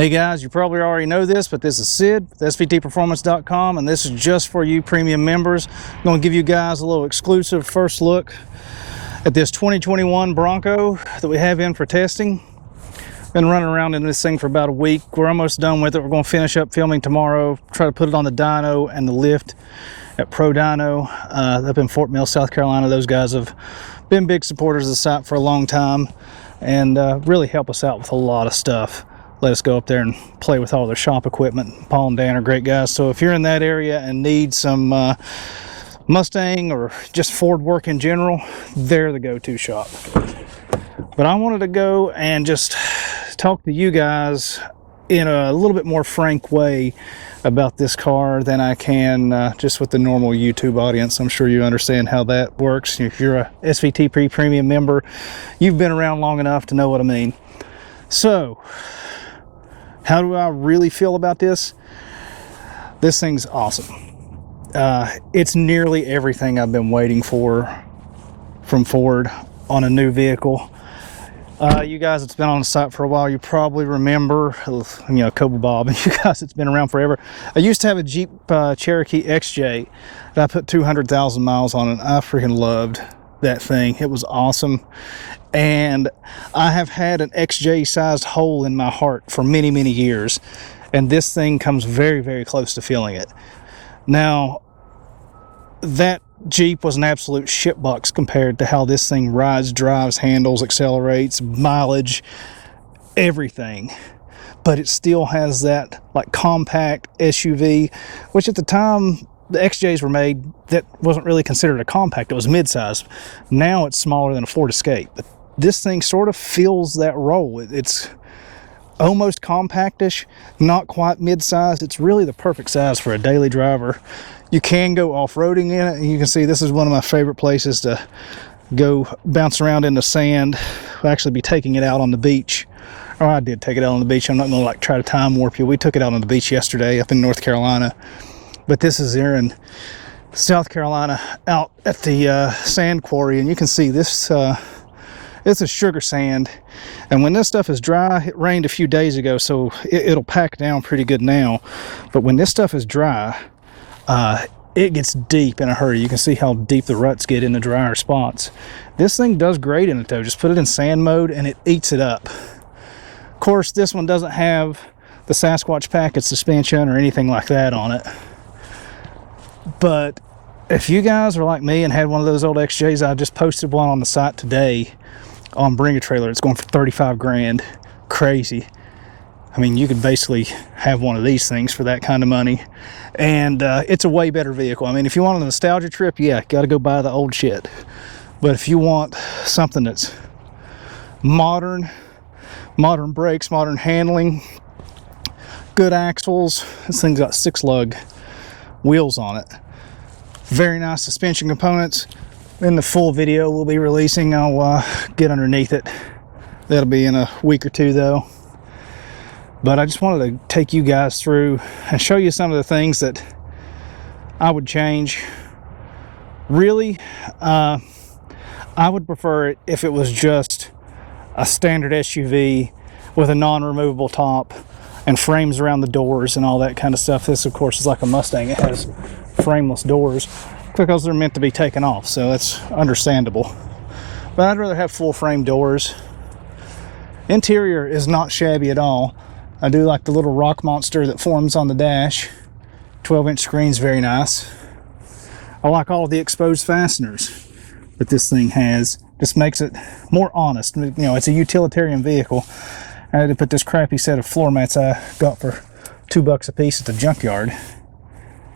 Hey guys, you probably already know this, but this is Sid with SVTPerformance.com, and this is just for you premium members. I'm going to give you guys a little exclusive first look at this 2021 Bronco that we have in for testing. Been running around in this thing for about a week. We're almost done with it. We're going to finish up filming tomorrow, try to put it on the dyno and the lift at Pro Dyno up in Fort Mill, South Carolina. Those guys have been big supporters of the site for a long time and really help us out with a lot of stuff. Let us go up there and play with all their shop equipment. Paul and Dan are great guys. So if you're in that area and need some Mustang or just Ford work in general, they're the go-to shop. But I wanted to go and just talk to you guys in a little bit more frank way about this car than I can just with the normal YouTube audience. I'm sure you understand how that works. If you're a SVTP Premium member, you've been around long enough to know what I mean. So, how do I really feel about this? This thing's awesome. It's nearly everything I've been waiting for from Ford on a new vehicle. You guys that's been on the site for a while, you probably remember, you know, Cobra Bob, and you guys, it's been around forever. I used to have a Jeep Cherokee XJ that I put 200,000 miles on, and I freaking loved that thing. It was awesome. And I have had an XJ sized hole in my heart for many, many years. And this thing comes very, very close to filling it. Now, that Jeep was an absolute shitbox compared to how this thing rides, drives, handles, accelerates, mileage, everything. But it still has that like compact SUV, which at the time the XJs were made, that wasn't really considered a compact. It was mid-size. Now it's smaller than a Ford Escape. But this thing sort of fills that role. It's almost compactish, not quite mid-sized. It's really the perfect size for a daily driver. You can go off-roading in it, and you can see this is one of my favorite places to go bounce around in the sand. We'll actually be taking it out on the beach. Or I did take it out on the beach. I'm not going to like try to time warp you. We took it out on the beach yesterday up in North Carolina. But this is here in South Carolina out at the sand quarry, and you can see this it's a sugar sand, and when this stuff is dry, it rained a few days ago, so it'll pack down pretty good now. But when this stuff is dry, it gets deep in a hurry. You can see how deep the ruts get in the drier spots. This thing does great in it though. Just put it in sand mode and it eats it up. Of course, this one doesn't have the Sasquatch packet suspension or anything like that on it. But if you guys are like me and had one of those old XJs, I just posted one on the site today on Bring a Trailer. It's going for 35 grand. Crazy. I mean, you could basically have one of these things for that kind of money. And it's a way better vehicle. I mean, if you want a nostalgia trip, yeah, got to go buy the old shit. But if you want something that's modern brakes, modern handling, good axles, this thing's got 6-lug wheels on it. Very nice suspension components. In the full video we'll be releasing, I'll get underneath it. That'll be in a week or two though. But I just wanted to take you guys through and show you some of the things that I would change. Really, I would prefer it if it was just a standard SUV with a non-removable top and frames around the doors and all that kind of stuff. This of course is like a Mustang. It has frameless doors because they're meant to be taken off, so that's understandable. But I'd rather have full frame doors. Interior is not shabby at all. I do like the little rock monster that forms on the dash. 12-inch screen's very nice. I like all the exposed fasteners that this thing has. Just makes it more honest. You know, it's a utilitarian vehicle. I had to put this crappy set of floor mats I got for $2 a piece at the junkyard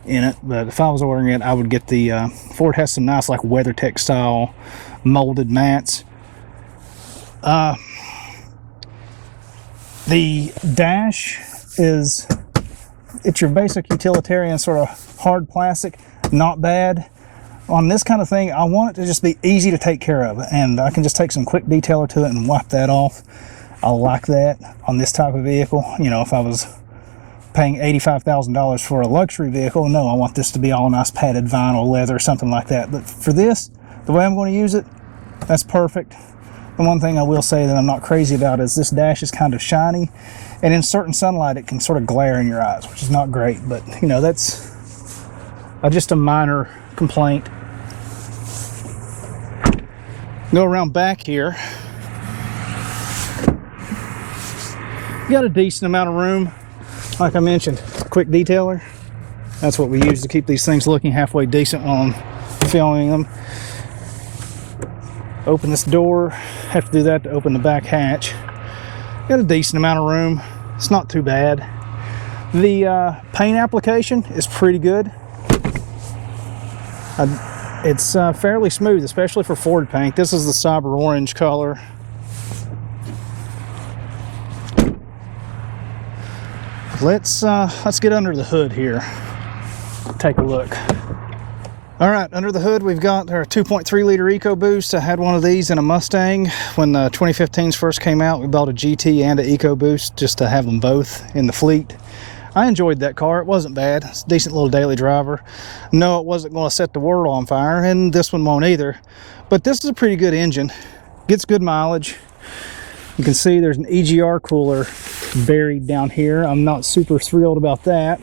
in it. But if I was ordering it, I would get the Ford has some nice like WeatherTech style molded mats. The dash it's your basic utilitarian sort of hard plastic, not bad. On this kind of thing, I want it to just be easy to take care of, and I can just take some quick detailer to it and wipe that off. I like that on this type of vehicle. You know, if I was paying $85,000 for a luxury vehicle, no, I want this to be all nice padded vinyl, leather, something like that. But for this, the way I'm going to use it, that's perfect. The one thing I will say that I'm not crazy about is this dash is kind of shiny, and in certain sunlight it can sort of glare in your eyes, which is not great, but you know, that's just a minor complaint. Go around back here. You got a decent amount of room. Like I mentioned, quick detailer. That's what we use to keep these things looking halfway decent while I'm filming them. Open this door. Have to do that to open the back hatch. Got a decent amount of room. It's not too bad. The paint application is pretty good. It's fairly smooth, especially for Ford paint. This is the Cyber Orange color. Let's get under the hood here. Take a look. All right, under the hood we've got our 2.3 liter EcoBoost. I had one of these in a Mustang when the 2015s first came out. We bought a GT and an EcoBoost just to have them both in the fleet. I enjoyed that car. It wasn't bad. It's a decent little daily driver. No, it wasn't going to set the world on fire, and this one won't either. But this is a pretty good engine. Gets good mileage. You can see there's an EGR cooler buried down here. I'm not super thrilled about that.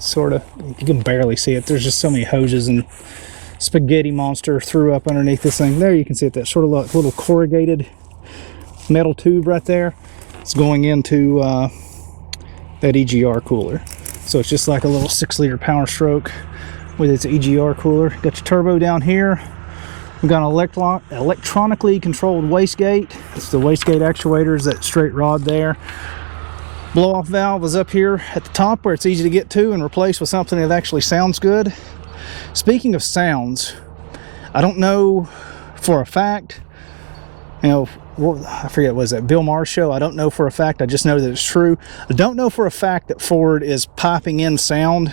Sort of, you can barely see it. There's just so many hoses, and spaghetti monster threw up underneath this thing. There you can see it, that sort of like little corrugated metal tube right there. It's going into that EGR cooler. So it's just like a little 6 liter Power Stroke with its EGR cooler. Got your turbo down here. We've got an electronically controlled wastegate. It's the wastegate actuator, is that straight rod there. Blow-off valve is up here at the top where it's easy to get to and replace with something that actually sounds good. Speaking of sounds, I don't know for a fact, you know, I forget, was that Bill Maher's show? I don't know for a fact, I just know that it's true. I don't know for a fact that Ford is piping in sound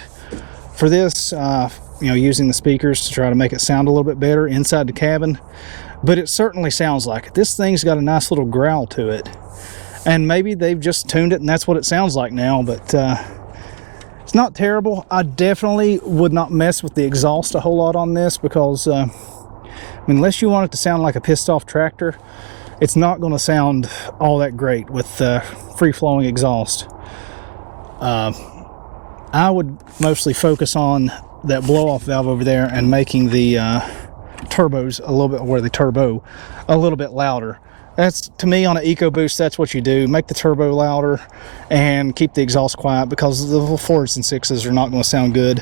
for this, you know, using the speakers to try to make it sound a little bit better inside the cabin, but it certainly sounds like it. This thing's got a nice little growl to it, and maybe they've just tuned it and that's what it sounds like now, but it's not terrible. I definitely would not mess with the exhaust a whole lot on this because, I mean, unless you want it to sound like a pissed off tractor, it's not going to sound all that great with free-flowing exhaust. I would mostly focus on that blow-off valve over there and making the turbos a little bit, or the turbo a little bit louder. That's, to me, on an EcoBoost, that's what you do. Make the turbo louder and keep the exhaust quiet, because the Fords and 6s are not going to sound good.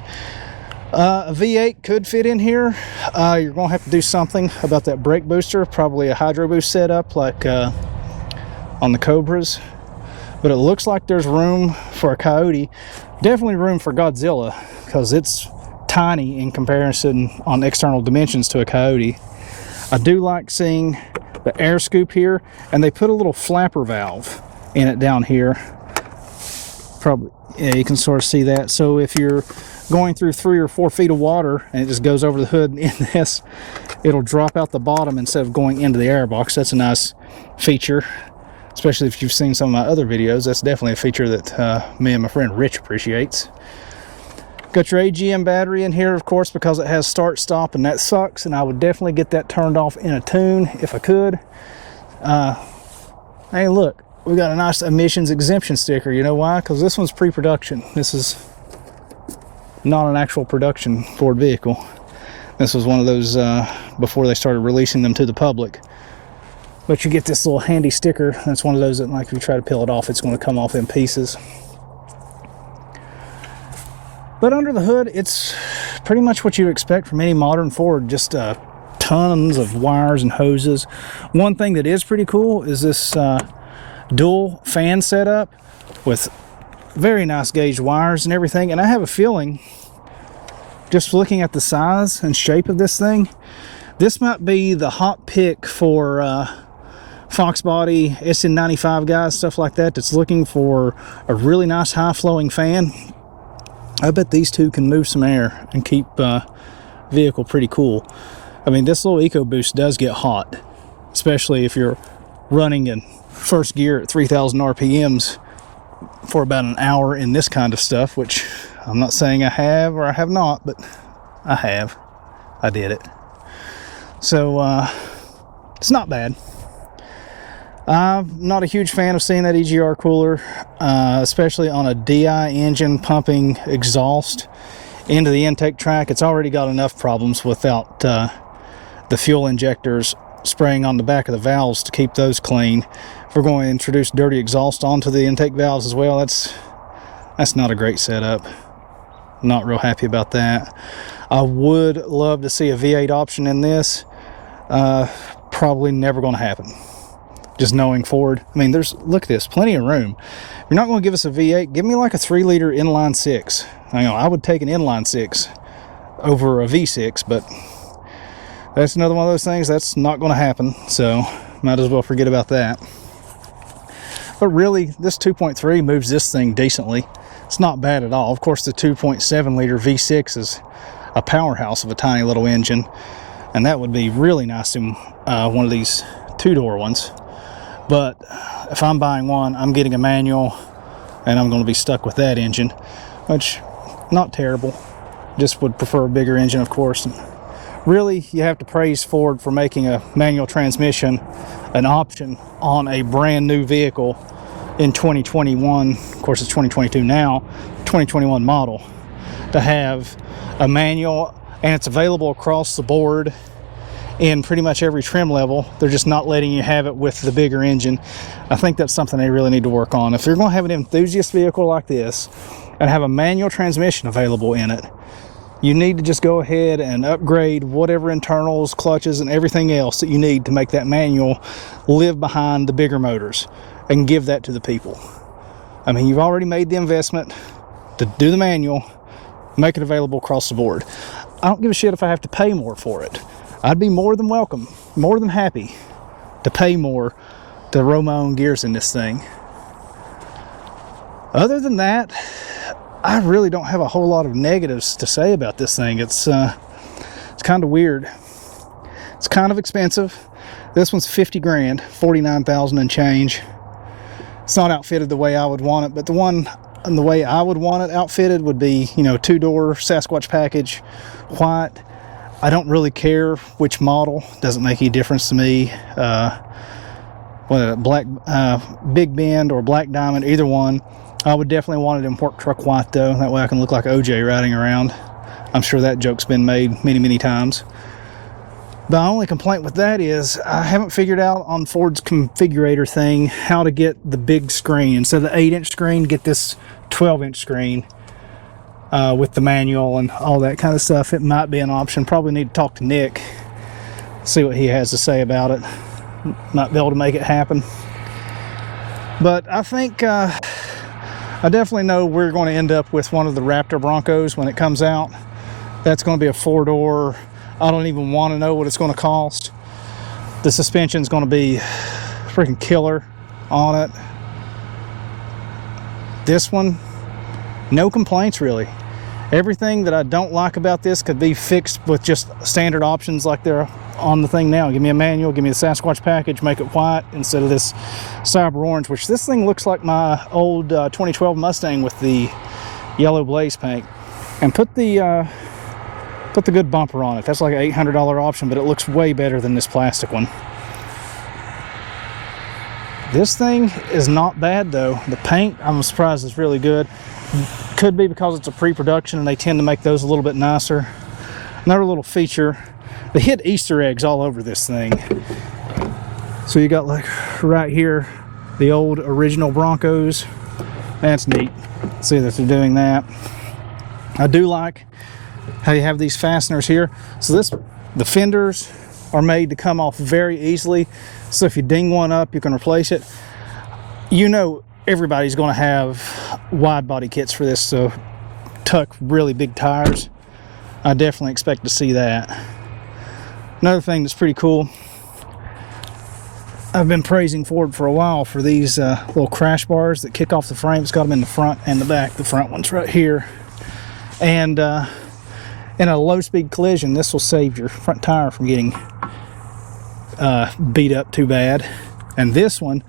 A V8 could fit in here. You're going to have to do something about that brake booster, probably a hydro boost setup like on the Cobras. But it looks like there's room for a Coyote. Definitely room for Godzilla, because it's tiny in comparison on external dimensions to a Coyote. I do like seeing the air scoop here, and they put a little flapper valve in it down here. Probably, yeah, you can sort of see that. So if you're going through 3 or 4 feet of water and it just goes over the hood in this, it'll drop out the bottom instead of going into the airbox. That's a nice feature, especially if you've seen some of my other videos. That's definitely a feature that me and my friend Rich appreciates. Got your AGM battery in here, of course, because it has start stop, and that sucks, and I would definitely get that turned off in a tune if I could. Hey, look, we got a nice emissions exemption sticker. You know why? Because this one's pre-production. This is not an actual production Ford vehicle. This was one of those before they started releasing them to the public. But you get this little handy sticker. That's one of those that, like, if you try to peel it off, it's going to come off in pieces. But under the hood, it's pretty much what you expect from any modern Ford. Just tons of wires and hoses. One thing that is pretty cool is this dual fan setup with very nice gauge wires and everything. And I have a feeling, just looking at the size and shape of this thing, this might be the hot pick for Fox Body, SN95 guys, stuff like that, that's looking for a really nice high flowing fan. I bet these two can move some air and keep vehicle pretty cool. I mean, this little EcoBoost does get hot, especially if you're running in first gear at 3,000 RPMs for about an hour in this kind of stuff, which I'm not saying I have or I have not, but I have. I did it. So it's not bad. I'm not a huge fan of seeing that EGR cooler, especially on a DI engine pumping exhaust into the intake track. It's already got enough problems without the fuel injectors spraying on the back of the valves to keep those clean. If we're going to introduce dirty exhaust onto the intake valves as well, that's not a great setup. Not real happy about that. I would love to see a V8 option in this. Probably never going to happen. Just knowing Ford. I mean, look at this, plenty of room. If you're not going to give us a V8, give me like a 3-liter inline 6. I would take an inline 6 over a V6, but that's another one of those things that's not going to happen, so might as well forget about that. But really, this 2.3 moves this thing decently. It's not bad at all. Of course, the 2.7 liter V6 is a powerhouse of a tiny little engine, and that would be really nice in one of these 2-door ones. But if I'm buying one, I'm getting a manual, and I'm going to be stuck with that engine, which not terrible. Just would prefer a bigger engine, of course. And really, you have to praise Ford for making a manual transmission an option on a brand new vehicle in 2021. Of course, it's 2022 now, 2021 model, to have a manual, and it's available across the board in pretty much every trim level. They're just not letting you have it with the bigger engine. I think that's something they really need to work on. If you're going to have an enthusiast vehicle like this and have a manual transmission available in it, you need to just go ahead and upgrade whatever internals, clutches, and everything else that you need to make that manual live behind the bigger motors, and give that to the people. I mean, you've already made the investment to do the manual, make it available across the board. I don't give a shit if I have to pay more for it. I'd be more than welcome, more than happy to pay more to roll my own gears in this thing. Other than that, I really don't have a whole lot of negatives to say about this thing. It's kind of weird. It's kind of expensive. This one's 50 grand, 49,000 and change. It's not outfitted the way I would want it, but the one and the way I would want it outfitted would be, 2-door Sasquatch package, white. I don't really care which model. Doesn't make any difference to me. Whether black, Big Bend or Black Diamond, either one. I would definitely want it in work truck white though. That way I can look like OJ riding around. I'm sure that joke's been made many, many times. The only complaint with that is I haven't figured out on Ford's configurator thing how to get the big screen. Instead of the 8-inch screen, get this 12-inch screen with the manual and all that kind of stuff. It might be an option. Probably need to talk to Nick, see what he has to say about it. Might be able to make it happen. But I think I definitely know we're going to end up with one of the Raptor Broncos when it comes out. That's going to be a 4-door. I don't even want to know what it's going to cost. The suspension's going to be freaking killer on it. This one, no complaints really. Everything that I don't like about this could be fixed with just standard options like they're on the thing now. Give me a manual, give me the Sasquatch package, make it white instead of this cyber orange, which this thing looks like my old 2012 Mustang with the yellow blaze paint. And put the good bumper on it. That's like an $800 option, but it looks way better than this plastic one. This thing is not bad though. The paint, I'm surprised, is really good. Could be because it's a pre-production and they tend to make those a little bit nicer. Another little feature, they hit Easter eggs all over this thing. So you got like right here, the old original Broncos. That's neat. See that they're doing that. I do like how you have these fasteners here. So the fenders are made to come off very easily. So if you ding one up, you can replace it. Everybody's going to have wide body kits for this, so tuck really big tires. I definitely expect to see that. Another thing that's pretty cool, I've been praising Ford for a while for these little crash bars that kick off the frame. It's got them in the front and the back. The front one's right here. And in a low-speed collision, this will save your front tire from getting beat up too bad. And this one,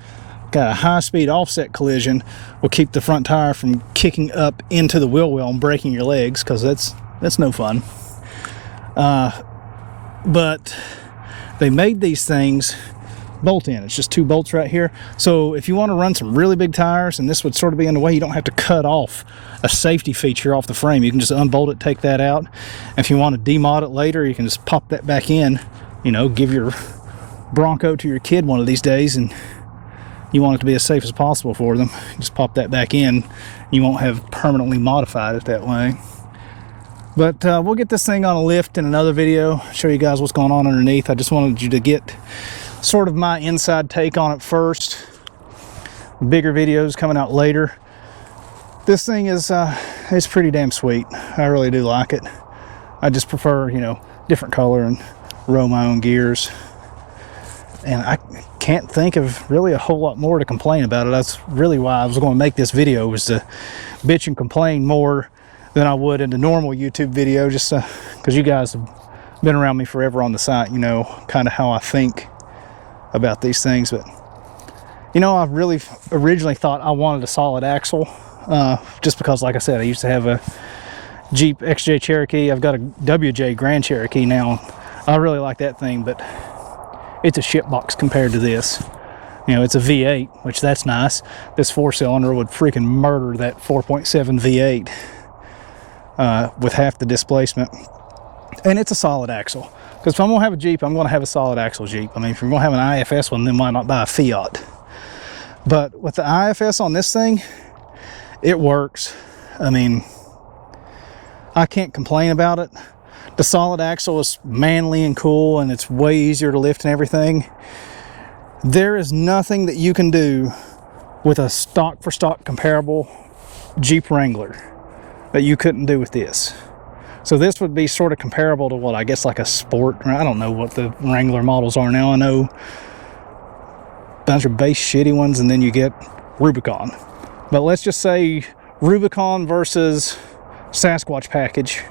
got a high-speed offset collision, will keep the front tire from kicking up into the wheel well and breaking your legs, because that's no fun. But they made these things bolt in. It's just 2 bolts right here. So if you want to run some really big tires, and this would sort of be in the way, you don't have to cut off a safety feature off the frame. You can just unbolt it, take that out. And if you want to demod it later, you can just pop that back in. You know, give your Bronco to your kid one of these days, and you want it to be as safe as possible for them. Just pop that back in. You won't have permanently modified it that way. But we'll get this thing on a lift in another video, show you guys what's going on underneath. I just wanted you to get sort of my inside take on it first. Bigger videos coming out later. This thing is it's pretty damn sweet. I really do like it. I just prefer, you know, different color and roll my own gears. And I can't think of really a whole lot more to complain about it. That's really why I was going to make this video, was to bitch and complain more than I would in a normal YouTube video, just because you guys have been around me forever on the site, you know, kind of how I think about these things. But you know, I really originally thought I wanted a solid axle, just because, like I said, I used to have a Jeep XJ Cherokee. I've got a WJ Grand Cherokee now. I really like that thing, but it's a shitbox compared to this. You know, it's a V8, which that's nice. This 4-cylinder would freaking murder that 4.7 V8 with half the displacement. And it's a solid axle. Because if I'm going to have a Jeep, I'm going to have a solid axle Jeep. I mean, if you're going to have an IFS one, then why not buy a Fiat? But with the IFS on this thing, it works. I mean, I can't complain about it. The solid axle is manly and cool, and it's way easier to lift and everything. There is nothing that you can do with a stock for stock comparable Jeep Wrangler that you couldn't do with this. So this would be sort of comparable to what, I guess, like a Sport. I don't know what the Wrangler models are now. I know a bunch of base shitty ones, and then you get Rubicon. But let's just say Rubicon versus Sasquatch package.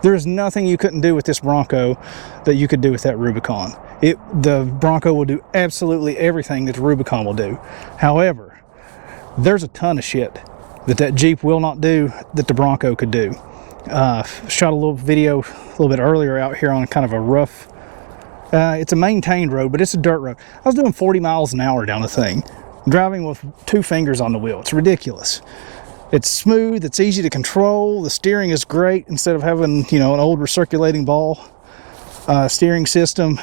There is nothing you couldn't do with this Bronco that you could do with that Rubicon. The Bronco will do absolutely everything that the Rubicon will do. However, there's a ton of shit that Jeep will not do that the Bronco could do. Shot a little video a little bit earlier out here on kind of a rough, it's a maintained road, but it's a dirt road. I was doing 40 miles an hour down the thing, driving with 2 fingers on the wheel. It's ridiculous. It's smooth, it's easy to control, the steering is great instead of having, you know, an old recirculating ball steering system.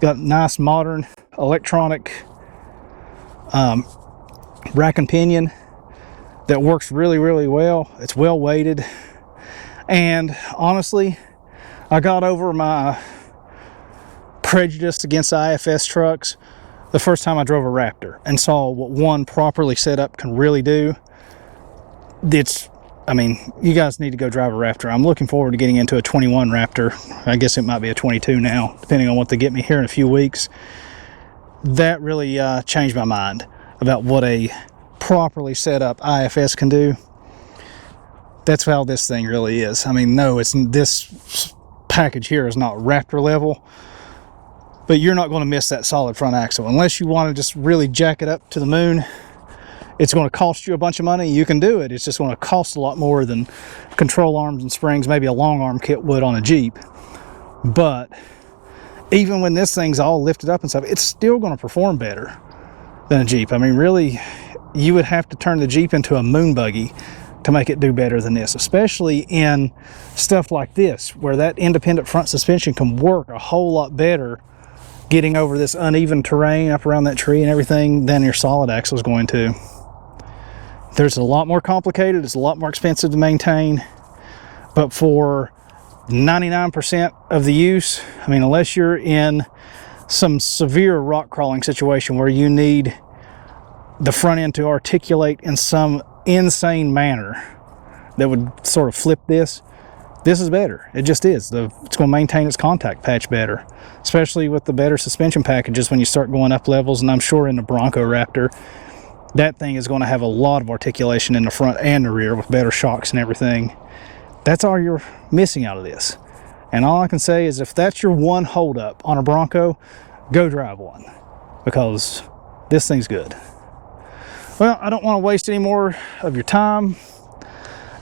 Got nice modern electronic rack and pinion that works really, really well. It's well weighted. And honestly, I got over my prejudice against IFS trucks the first time I drove a Raptor and saw what one properly set up can really do. I mean, you guys need to go drive a Raptor. I'm looking forward to getting into a 21 Raptor. I guess it might be a 22 now, depending on what they get me here in a few weeks. That really changed my mind about what a properly set up IFS can do. That's how this thing really is. I mean, no, this package here is not Raptor level, but you're not going to miss that solid front axle unless you want to just really jack it up to the moon. It's going to cost you a bunch of money. You can do it. It's just going to cost a lot more than control arms and springs, maybe a long arm kit would on a Jeep. But even when this thing's all lifted up and stuff, it's still going to perform better than a Jeep. I mean, really, you would have to turn the Jeep into a moon buggy to make it do better than this, especially in stuff like this, where that independent front suspension can work a whole lot better getting over this uneven terrain up around that tree and everything than your solid axle is going to. There's a lot more complicated, it's a lot more expensive to maintain, but for 99% of the use, I mean, unless you're in some severe rock crawling situation where you need the front end to articulate in some insane manner that would sort of flip this is better. It just is. It's going to maintain its contact patch better, especially with the better suspension packages when you start going up levels. And I'm sure in the Bronco Raptor, that thing is going to have a lot of articulation in the front and the rear with better shocks and everything. That's all you're missing out of this. And all I can say is if that's your one holdup on a Bronco, go drive one, because this thing's good. Well, I don't want to waste any more of your time.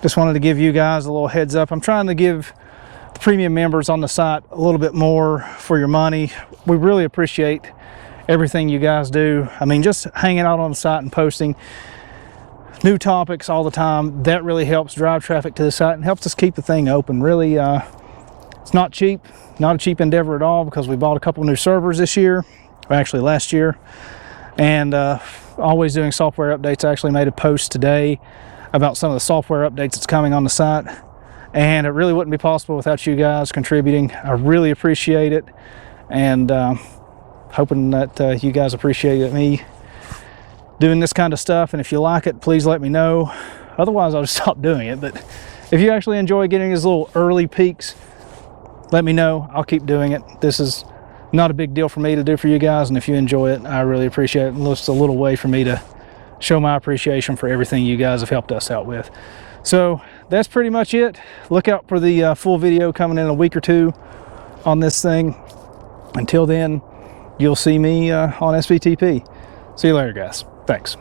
Just wanted to give you guys a little heads up. I'm trying to give the premium members on the site a little bit more for your money. We really appreciate everything you guys do. I mean, just hanging out on the site and posting new topics all the time, that really helps drive traffic to the site and helps us keep the thing open. Really, it's not cheap, not a cheap endeavor at all, because we bought a couple new servers this year, or actually last year, and always doing software updates. I actually made a post today about some of the software updates that's coming on the site, and it really wouldn't be possible without you guys contributing. I really appreciate it, and hoping that you guys appreciate me doing this kind of stuff. And if you like it, please let me know. Otherwise, I'll just stop doing it. But if you actually enjoy getting these little early peaks, let me know. I'll keep doing it. This is not a big deal for me to do for you guys, and if you enjoy it, I really appreciate it. It's a little way for me to show my appreciation for everything you guys have helped us out with. So that's pretty much it. Look out for the full video coming in a week or two on this thing. Until then, you'll see me on SVTP. See you later, guys. Thanks.